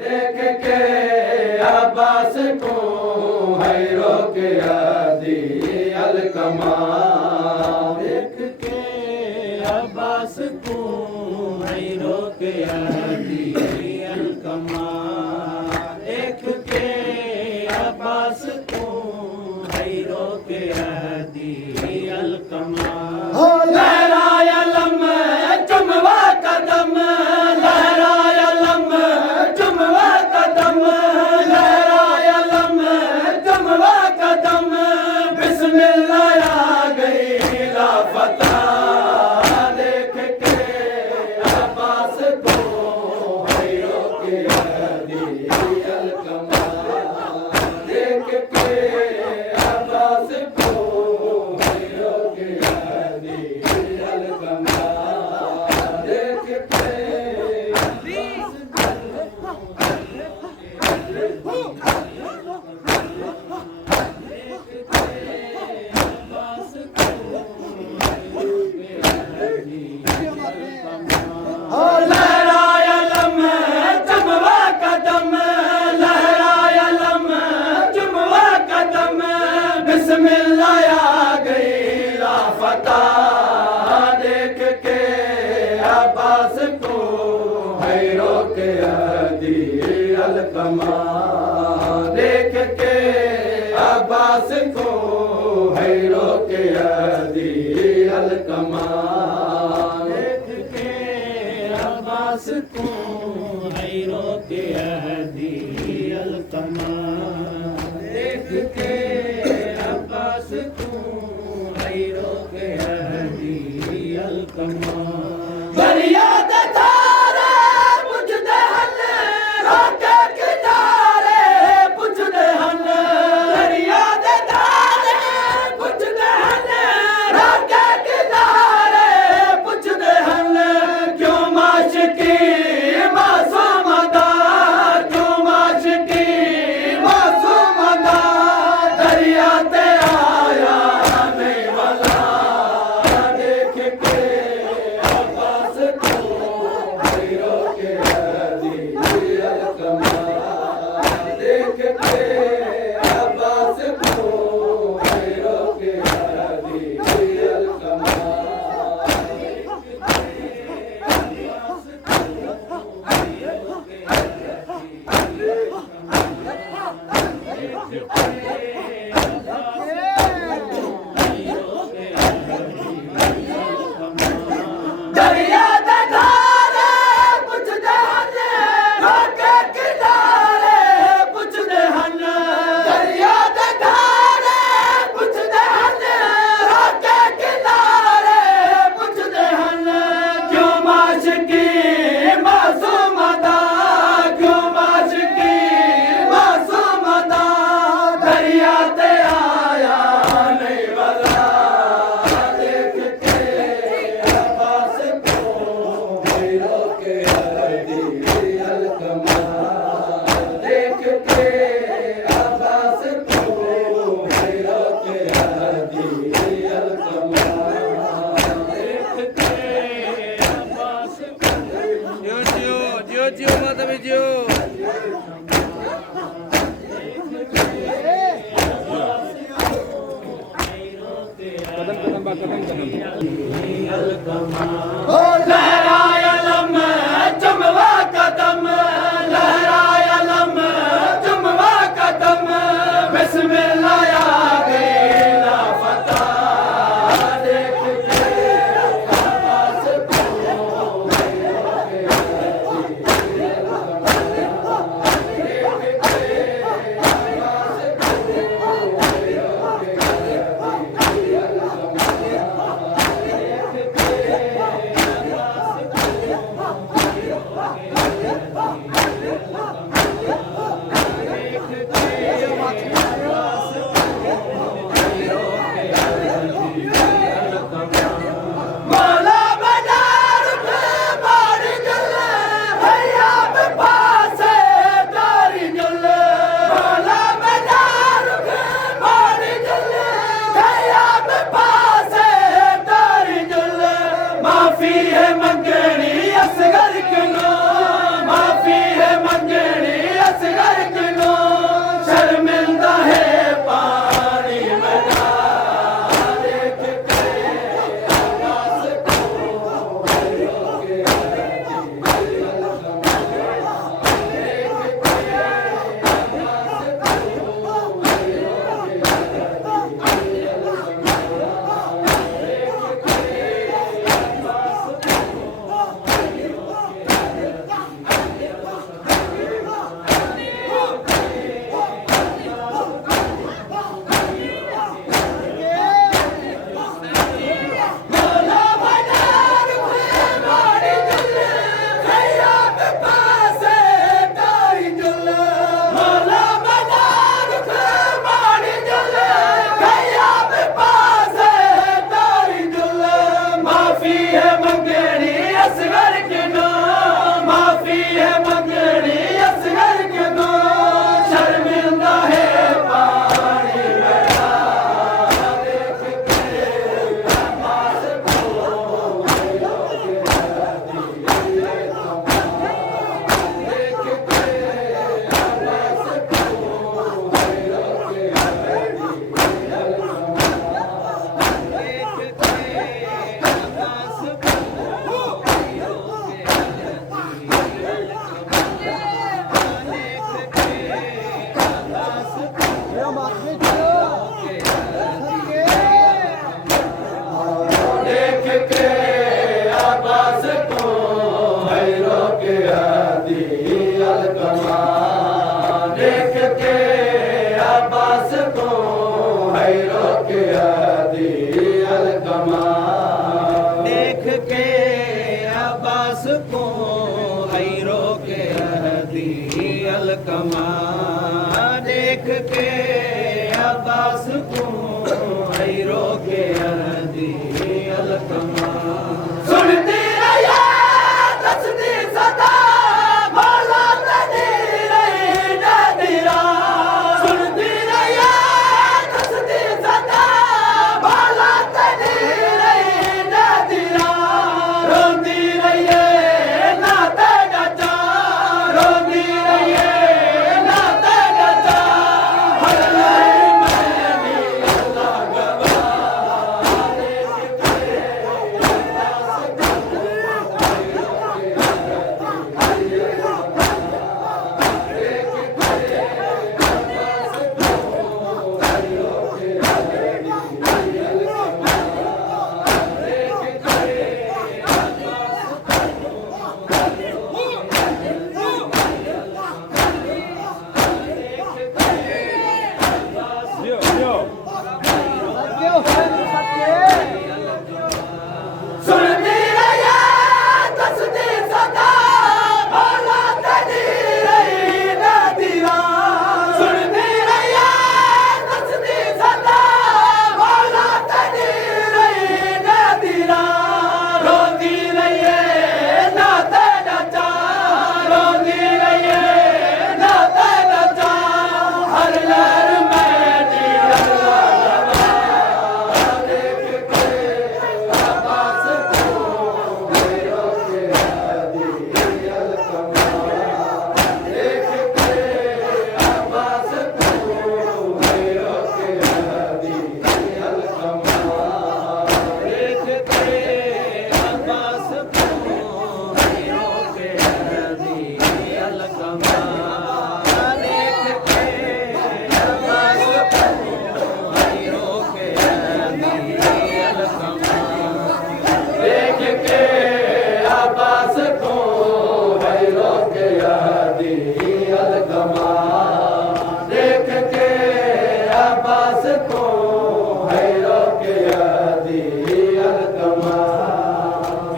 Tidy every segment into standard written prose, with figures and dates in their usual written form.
देख के अब्बास को हैरो के आदि अलकमा देख के अब्बास को हैरो के आदि अलकमा देख के अब्बास को हैरो के आदि अलकमा लहराया लम चुमवा कदम लहराया लम चुमवा कदम लहराया लम चुमवा कदम बिस्मिल्लाह आ गई लापता देख के अब्बास को हैरो के आदि अलकमा देख के अब्बास को हैरो के आदि अलकमा देख के लहराया लम चुमवा कदम लहराया लम चुमवा कदम बिस्मिल्लाह आ गई लापता देख के अब्बास को हैरो के आदि अलकमा देख के अब्बास को हैरो के आदि अलकमा देख के अब्बास को हैरो के आदि अलकमा देख के अब्बास को हैरो के आदि अलकमा दरिया दे धारे पुछ दे हन रोके किनारे पुछ दे हन दरिया दे धारे पुछ दे हन रोके किनारे पुछ दे हन क्यों माशिकी मासूमदा क्यों माशिकी मासूमदा दरिया ते आया नहीं वाला देख के अब्बास को हैरो के आदि अलकमा देख के अब्बास को हैरो के आदि अलकमा दरिया दे धारे पुछ दे हन रोके किनारे पुछ दे हन दरिया दे धारे पुछ दे हन रोके किनारे पुछ दे हन क्यों माशिकी मासूमदा क्यों माशिकी मासूमदा दरिया ते आया नहीं वाला देख के अब्बास को हैरो के आदि अलकमा देख के अब्बास को हैरो के आदि अलकमा देख के अब्बास को जियो माता में जियो लहराया लम चुमवा कदम लहराया लम चुमवा कदम बिस्मिल्लाह आ गई लापता देख के अब्बास को हैरो के आदि अलकमा देख के अब्बास को हैरो के आदि अलकमा देख के के हदी अलकमा देख के अब्बास को हैरो के हदी अलकमा देख के अब्बास को हैरो के हदी अलकमा देख के अब्बास को हैरो के हदी अलकमा सुनती रहिया दसदी सदा भला तनी रही नदीरा सुनती रहिया दसदी सदा भला तनी रही नदीरा रोंदी रहिए ना ते डचा रोंदी रहिए ना ते डचा हर लहर मैंने अल्लाह सुनती रहिया दसदी सदा भला तनी रही नदीरा सुनती रहिया दसदी सदा भला तनी रही नदीरा रोंदी रहिए ना ते डचा रोंदी रहिए ना ते डचा हर लहर मैंने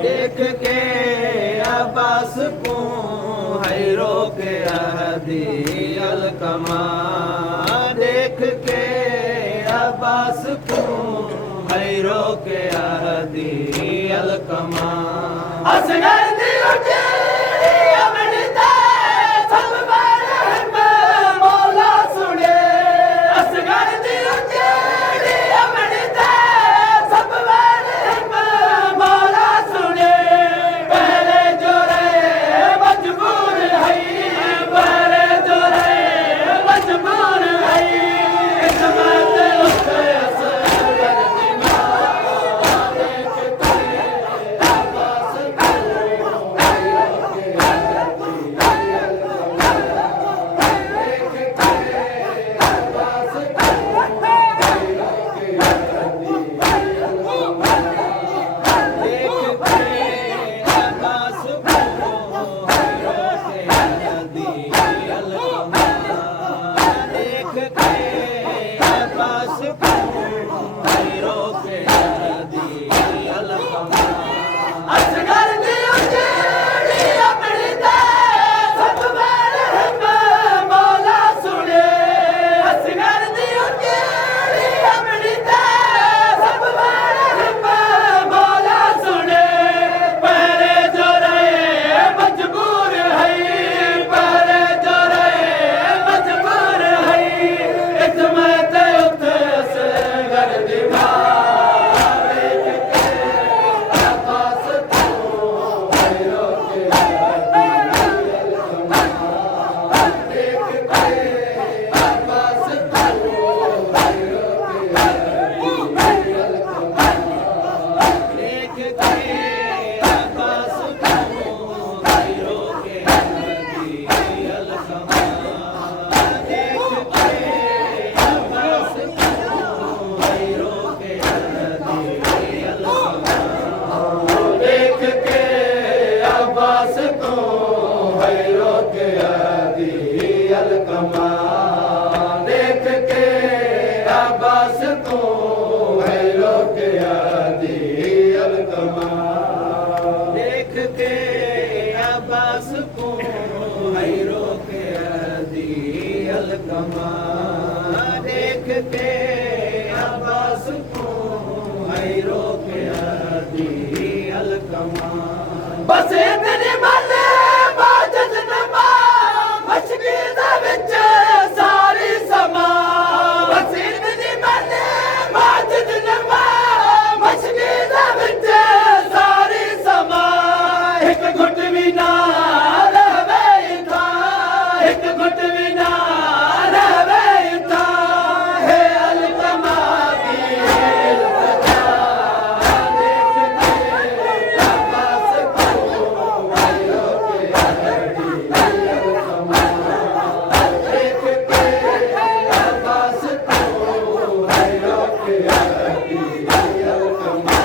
देख के अब्बास को हैरो के हदी अलकमा देख के अब्बास को हैरो के हदी अलकमा असगर दी उठेरी अमृता सब बरहम मौला सुने असगर दी उठेरी अमृता सब बरहम मौला सुने पहले जो रहे मजबूर है पहले जो रहे मजबूर है इसमत उससे असगर दी अलकमा देख के अब्बास को हैरो के हदी अलकमा देख के अब्बास को हैरो के हदी अलकमा देख के अब्बास को हैरो के हदी अलकमा बस इतनी मल्ले माजद नमा मशकी दा विच सारी समा बस इतनी मल्ले माजद नमा मशकी दा विच सारी समा एक घुट भी ना रहवे था एक घुट भी ना रहवे था है अलकमा की इल्तिजा देख के अब्बास को हैरो के हदी अलकमा देख के अब्बास को हैरो के हदी अलकमा देख के अब्बास को हैरो के हदी अलकमा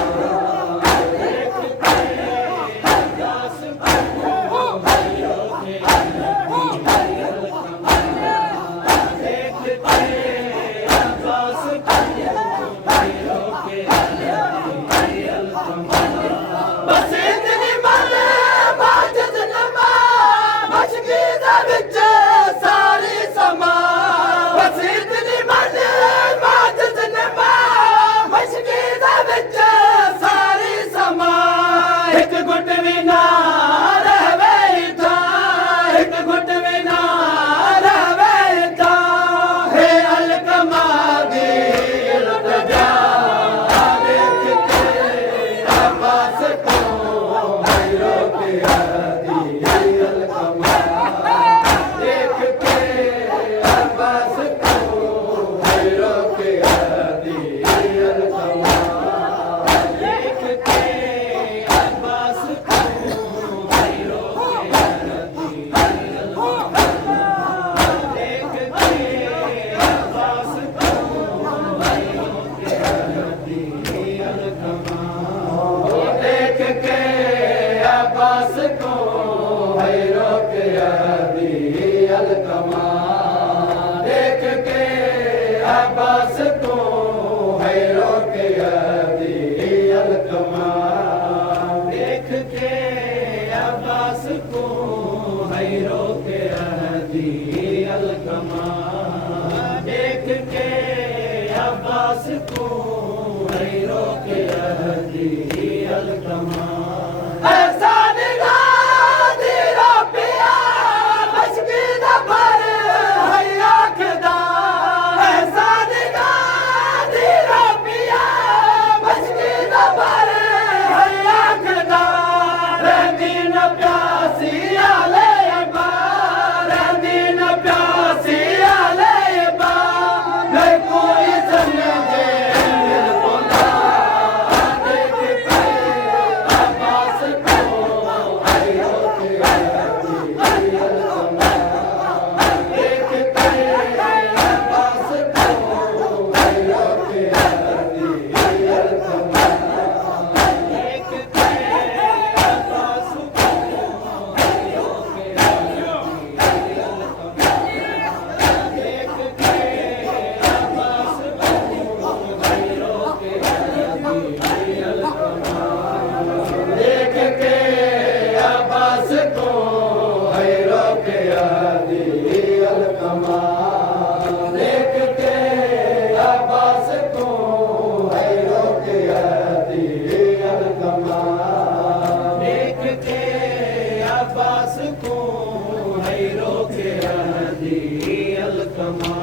देख के अब्बास को हैरो के हदी अलकमा बस इतनी मल्ले माजद नमा मशकी दा विच सारी समा बस इतनी मल्ले माजद नमा मशकी दा विच सारी समा एक घुट भी ना रहवे था एक घुट भी ना रहवे था है अलकमा दी इल्तिजा देख के अब्बास को हैरो के हदी अलकमा देख के अब्बास को हैरो के हदी अलकमा देख के अब्बास को हैरो के हदी अलकमा देख के अब्बास को हैरो के हदी अलकमा देख के अब्बास को हैरो के हदी अलकमा देख के अब्बास को हैरो के हदी अलकमा देख के अब्बास को हैरो के हदी अलकमा देख के अब्बास को हैरो के हदी अलकमा ऐसा निगाह तेरा पिया मशकी दा पर है आखदा ऐसा निगाह तेरा पिया मशकी दा पर है आखदा रहंदी न प्यासी आले अब्बा रहंदी न प्यासी आले अब्बा नहीं कोई समझे दिल कोला देख के अब्बास को हैरो के हदी अलकमा देख के अब्बास को हैरो के हदी अलकमा देख के अब्बास को हैरो के हदी अलकमा देख के अब्बास को हैरो के हदी अलकमा देख के अब्बास को हैरो के हदी अलकमा देख के अब्बास को हैरो के हदी अलकमा देख के अब्बास को हैरो के हदी अलकमा